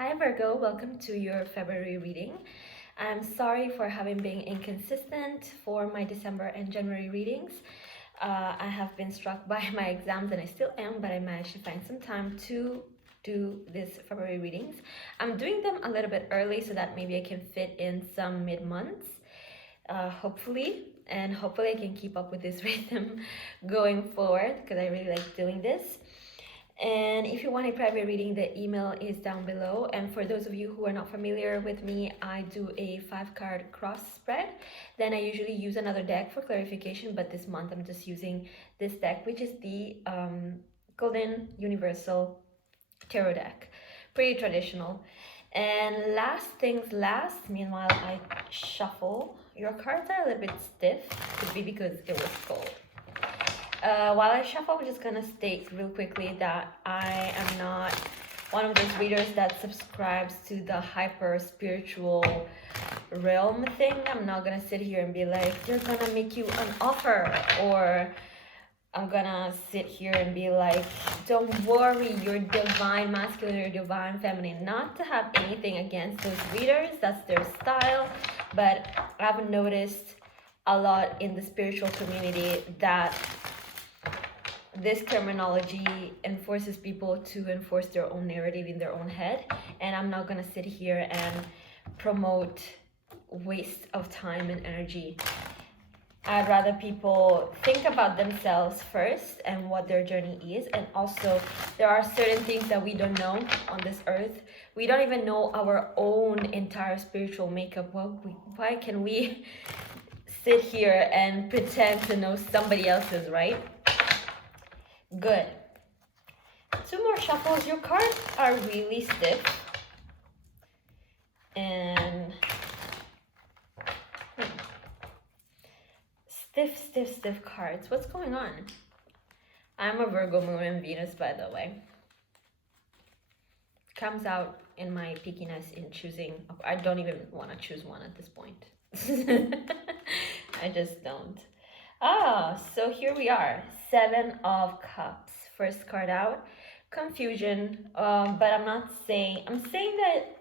Hi Virgo, welcome to your February reading. I'm sorry for having been inconsistent for my December and January readings. I have been struck by my exams and I still am, but I managed to find some time to do these February readings. I'm doing them a little bit early so that maybe I can fit in some mid-months, hopefully. And hopefully I can keep up with this rhythm going forward because I really like doing this. And if you want a private reading, the email is down below. And for those of you who are not familiar with me, I do a 5-card cross spread. Then I usually use another deck for clarification, but this month I'm just using this deck, which is the Golden Universal Tarot deck. Pretty traditional. And last things last, meanwhile I shuffle. Your cards are a little bit stiff, could be because it was cold. While I shuffle, I'm just gonna state real quickly that I am not one of those readers that subscribes to the hyper spiritual realm thing. I'm not gonna sit here and be like, they're gonna make you an offer, or I'm gonna sit here and be like, don't worry, you're divine masculine or divine feminine. Not to have anything against those readers, that's their style, but I've noticed a lot in the spiritual community that this terminology enforces people to enforce their own narrative in their own head, and I'm not gonna sit here and promote waste of time and energy. I'd rather people think about themselves first and what their journey is, and also there are certain things that we don't know on this earth. We don't even know our own entire spiritual makeup. Why can we sit here and pretend to know somebody else's, right? Good. 2 more shuffles. Your cards are really stiff. And stiff cards. What's going on? I'm a Virgo moon and Venus, by the way. Comes out in my pickiness in choosing. I don't even want to choose one at this point. I just don't. So here we are. 7 of Cups. First card out. Confusion. But I'm saying that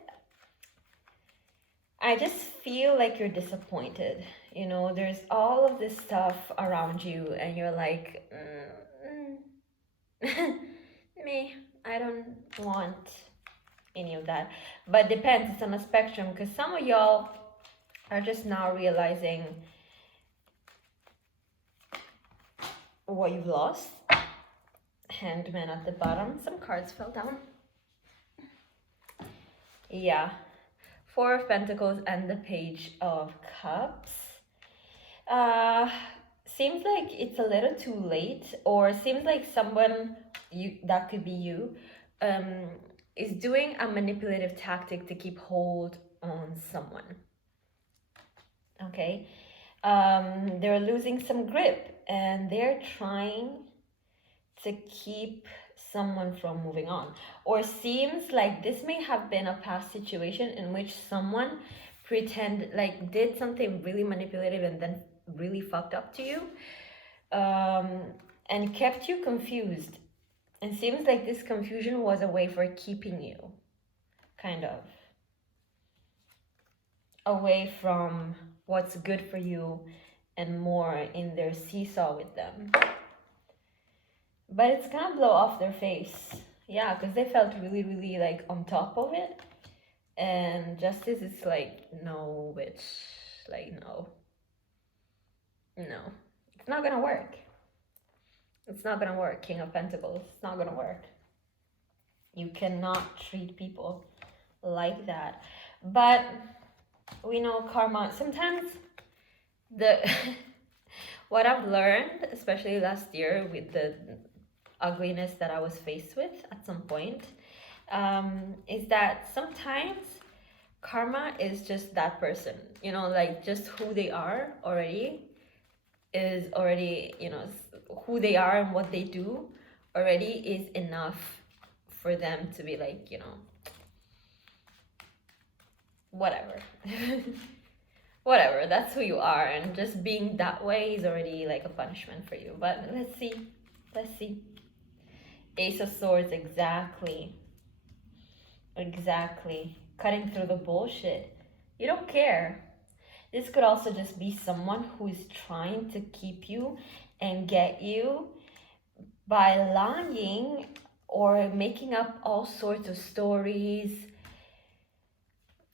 I just feel like you're disappointed. You know, there's all of this stuff around you and you're like, me, I don't want any of that. But depends, it's on a spectrum, because some of y'all are just now realizing what you've lost. Hangman at the bottom. Some cards fell down. Yeah. 4 of Pentacles and the Page of Cups. Seems like it's a little too late, or seems like someone, that could be you, is doing a manipulative tactic to keep hold on someone. Okay? They're losing some grip and they're trying to keep someone from moving on. Or seems like this may have been a past situation in which someone did something really manipulative and then really fucked up to you, and kept you confused. And seems like this confusion was a way for keeping you kind of away from what's good for you and more in their seesaw with them. But it's gonna blow off their face. Yeah, because they felt really, really like on top of it. And Justice is like, no, bitch. Like, no. No. It's not gonna work. It's not gonna work, King of Pentacles. It's not gonna work. You cannot treat people like that. But we know karma. Sometimes what I've learned, especially last year with the ugliness that I was faced with at some point, is that sometimes karma is just that person, you know, like just who they are already is already, you know, who they are and what they do already is enough for them to be like, you know, whatever. Whatever, that's who you are, and just being that way is already like a punishment for you. But let's see. Ace of Swords, exactly. Exactly. Cutting through the bullshit. You don't care. This could also just be someone who is trying to keep you and get you by lying or making up all sorts of stories.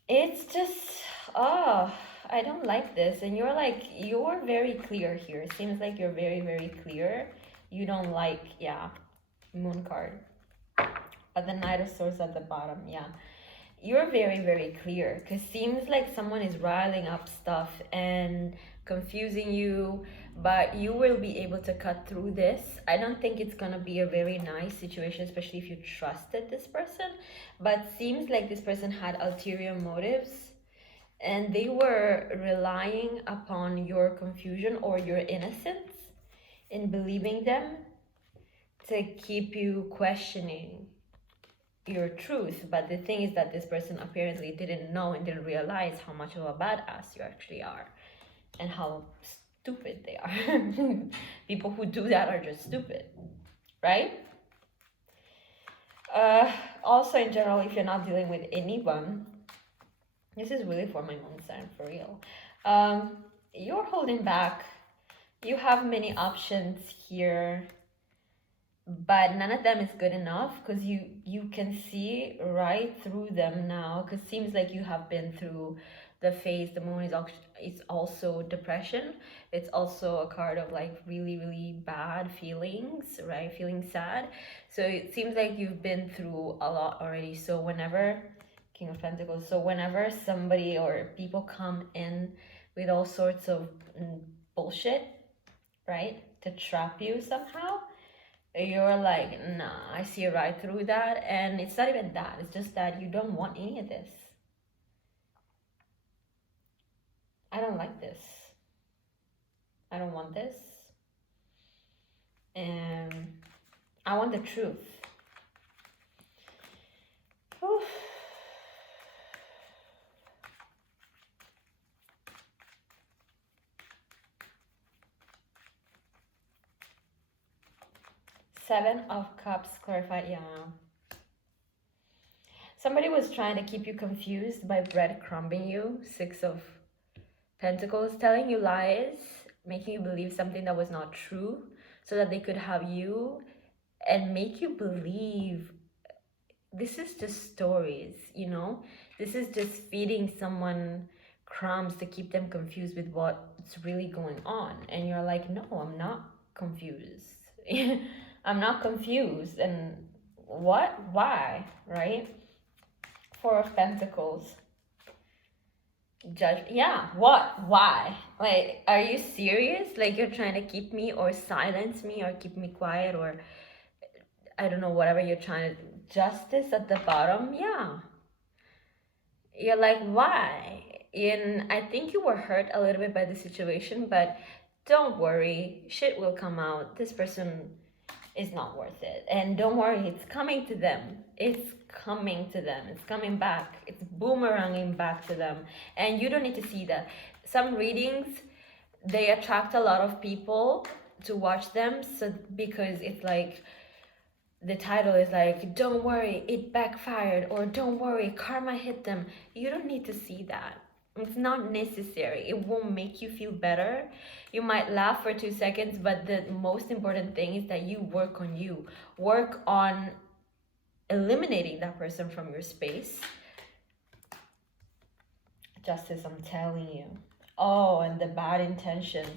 It's just, oh, I don't like this. And you're like, you're very clear here. It seems like you're very, very clear. You don't like, yeah, moon card. But the Knight of Swords at the bottom, yeah. You're very, very clear because seems like someone is riling up stuff and confusing you, but you will be able to cut through this. I don't think it's gonna be a very nice situation, especially if you trusted this person, but seems like this person had ulterior motives and they were relying upon your confusion or your innocence in believing them to keep you questioning your truth. But the thing is that this person apparently didn't know and didn't realize how much of a badass you actually are and how stupid they are. People who do that are just stupid, right? Also, in general, if you're not dealing with anyone, this is really for my moon sign, for real. You're holding back. You have many options here, but none of them is good enough because you can see right through them now, because it seems like you have been through the phase. The moon is it's also depression. It's also a card of like really, really bad feelings, right? Feeling sad. So it seems like you've been through a lot already. So whenever King of Pentacles, so whenever somebody or people come in with all sorts of bullshit, right, to trap you somehow, you're like, nah, I see right through that. And it's not even that, it's just that you don't want any of this. I don't like this. I don't want this. And I want the truth. Oof. Seven of Cups clarified, yeah. Somebody was trying to keep you confused by breadcrumbing you. Six of Pentacles, telling you lies, making you believe something that was not true so that they could have you and make you believe this is just stories, you know? This is just feeding someone crumbs to keep them confused with what's really going on. And you're like, no, I'm not confused. I'm not confused. And what? Why? Right? Four of Pentacles. Judge. Yeah, what? Why? Like, are you serious? Like, you're trying to keep me or silence me or keep me quiet, or I don't know, whatever you're trying to. Justice at the bottom. Yeah, you're like, why? And I think you were hurt a little bit by the situation, but don't worry, shit will come out. This person is not worth it. And don't worry, it's coming to them. It's coming to them. It's coming back. It's boomeranging back to them. And you don't need to see that. Some readings, they attract a lot of people to watch them. So because it's like, the title is like, don't worry, it backfired, or don't worry, karma hit them. You don't need to see that. It's not necessary. It won't make you feel better. You might laugh for 2 seconds, but the most important thing is that you work on you. Work on eliminating that person from your space. Justice, I'm telling you. Oh, and the bad intentions.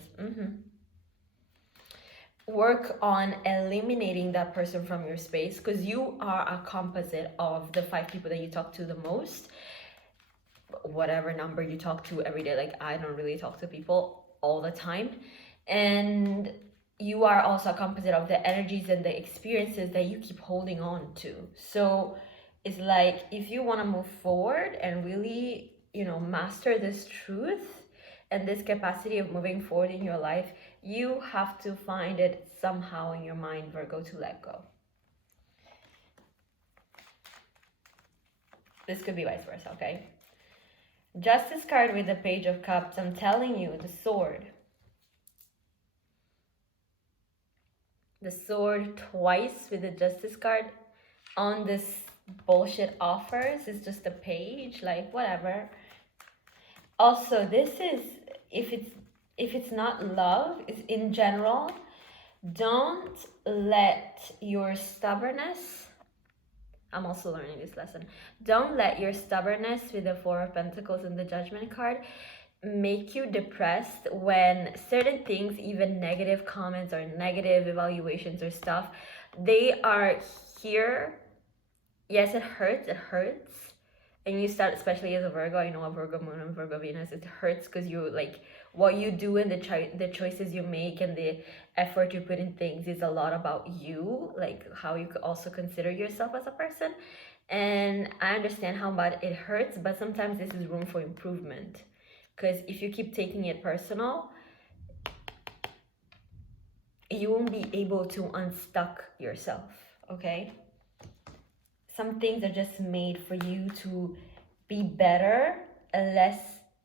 Work on eliminating that person from your space, because you are a composite of the 5 people that you talk to the most, whatever number you talk to every day. Like, I don't really talk to people all the time, and you are also a composite of the energies and the experiences that you keep holding on to. So it's like, if you want to move forward and really, you know, master this truth and this capacity of moving forward in your life, you have to find it somehow in your mind, Virgo, to let go. This could be vice versa, okay? Justice card with the Page of Cups. I'm telling you, the Sword. The Sword twice with the Justice card on this bullshit offers. It's just a page, like whatever. Also, this is, if it's not love, it's in general, don't let your stubbornness, I'm also learning this lesson, don't let your stubbornness with the Four of Pentacles and the Judgment card make you depressed when certain things, even negative comments or negative evaluations or stuff, they are here. Yes, it hurts, and you start, especially as a Virgo, I know a Virgo moon and Virgo Venus, it hurts because you like what you do and the choices you make and the effort you put in things is a lot about you, like how you could also consider yourself as a person. And I understand how bad it hurts, but sometimes this is room for improvement, because if you keep taking it personal, you won't be able to unstuck yourself. Okay, some things are just made for you to be better and less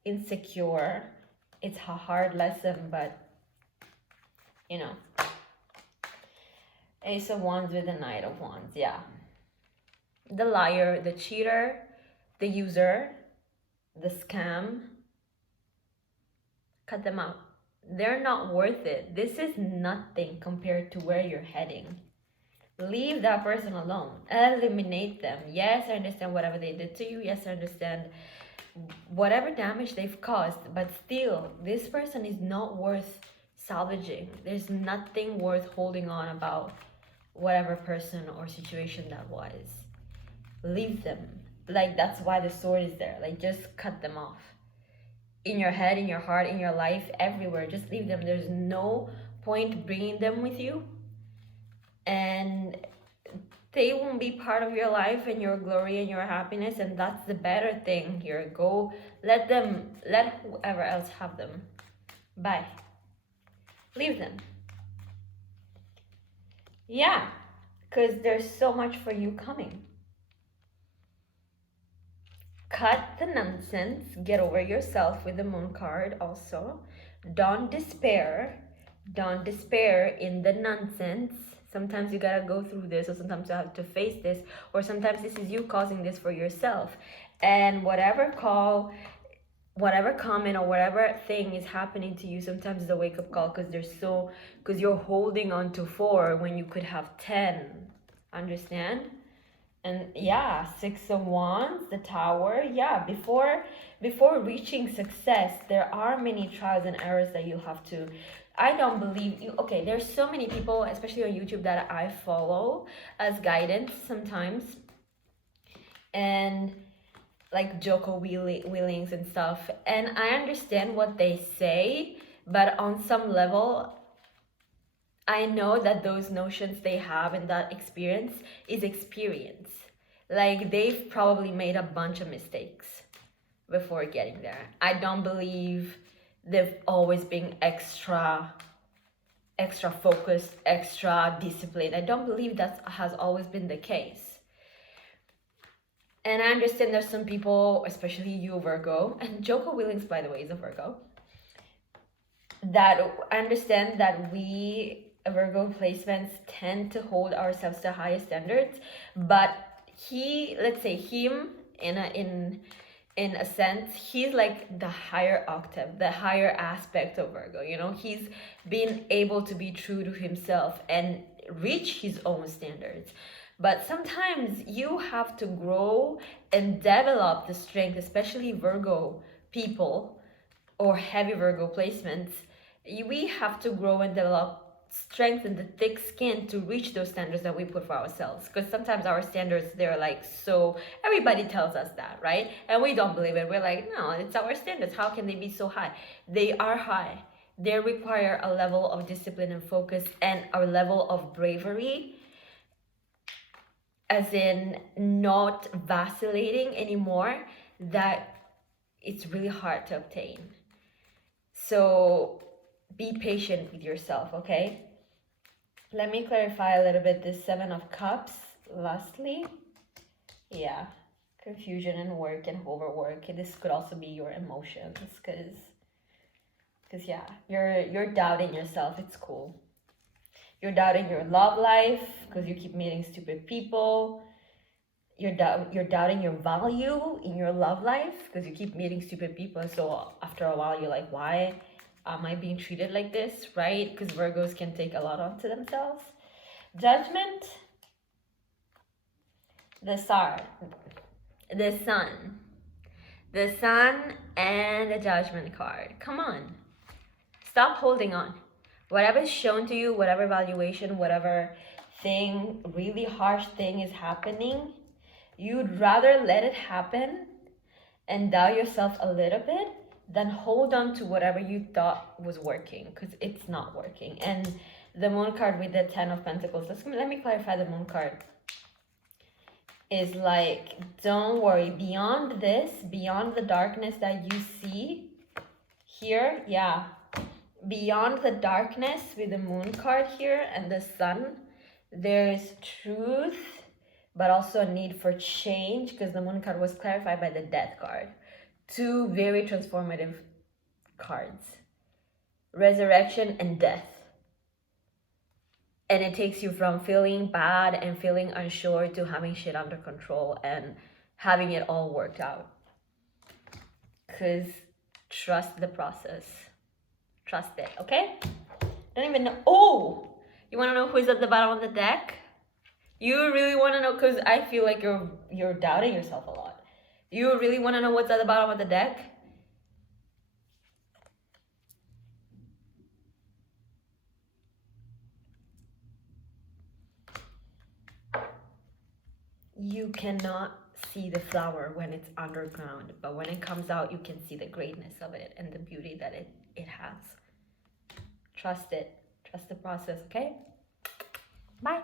insecure. It's a hard lesson, but you know. Ace of Wands with the Knight of Wands, yeah. The liar, the cheater, the user, the scam. Cut them out. They're not worth it. This is nothing compared to where you're heading. Leave that person alone. Eliminate them. Yes, I understand whatever they did to you. Yes, I understand whatever damage they've caused. But still, this person is not worth salvaging. There's nothing worth holding on about whatever person or situation that was. Leave them. Like, that's why the sword is there. Like, just cut them off. In your head, in your heart, in your life, everywhere. Just leave them. There's no point bringing them with you. And they won't be part of your life and your glory and your happiness, and that's the better thing here. Go, let whoever else have them. Bye. Leave them. Yeah, because there's so much for you coming. Cut the nonsense. Get over yourself with the Moon card also. Don't despair. Don't despair in the nonsense. Sometimes you gotta go through this, or sometimes you have to face this, or sometimes this is you causing this for yourself. And whatever comment or whatever thing is happening to you, sometimes it's a wake-up call, because you're holding on to 4 when you could have 10. Understand? And yeah, 6 of Wands, the Tower. Yeah, before reaching success, there are many trials and errors that you have to. I don't believe you. Okay, there's so many people, especially on YouTube, that I follow as guidance sometimes, and like Joko Willings and stuff. And I understand what they say, but on some level, I know that those notions they have and that experience is experience. Like, they've probably made a bunch of mistakes before getting there. I don't believe they've always been extra focused, extra disciplined. I don't believe that has always been the case. And I understand there's some people, especially you, Virgo, and Joko Willings, by the way, is a Virgo, that I understand that we Virgo placements tend to hold ourselves to higher standards, but let's say him in a sense, he's like the higher octave, the higher aspect of Virgo, you know. He's been able to be true to himself and reach his own standards. But sometimes you have to grow and develop the strength, especially Virgo people or heavy Virgo placements. We have to grow and develop strength and the thick skin to reach those standards that we put for ourselves, because sometimes our standards, they're like, so everybody tells us that, right? And we don't believe it. We're like, no, it's our standards, how can they be so high? They are high. They require a level of discipline and focus and a level of bravery, as in not vacillating anymore, that it's really hard to obtain. So be patient with yourself, okay? Let me clarify a little bit this 7 of Cups. Lastly, yeah, confusion and work and overwork. This could also be your emotions, because yeah, you're doubting yourself. It's cool. You're doubting your love life because you keep meeting stupid people. You're doubting your value in your love life because you keep meeting stupid people. So after a while, you're like, why am I being treated like this, right? Because Virgos can take a lot onto themselves. Judgment, the Sun, the Sun, the Sun, and the Judgment card. Come on, stop holding on. Whatever is shown to you, whatever valuation, whatever thing, really harsh thing is happening, you'd rather let it happen and doubt yourself a little bit than hold on to whatever you thought was working, because it's not working. And the Moon card with the 10 of Pentacles, let me clarify the Moon card. Is like, don't worry, beyond this, beyond the darkness that you see here, yeah, beyond the darkness with the Moon card here and the Sun, there's truth, but also a need for change, because the Moon card was clarified by the Death card. Two very transformative cards, resurrection and death. And it takes you from feeling bad and feeling unsure to having shit under control and having it all worked out. Because trust the process. Trust it, okay? Don't even know. Oh, you want to know who's at the bottom of the deck? You really want to know, because I feel like you're doubting yourself a lot. You really want to know what's at the bottom of the deck? You cannot see the flower when it's underground, but when it comes out, you can see the greatness of it and the beauty that it has. Trust it. Trust the process, okay? Bye.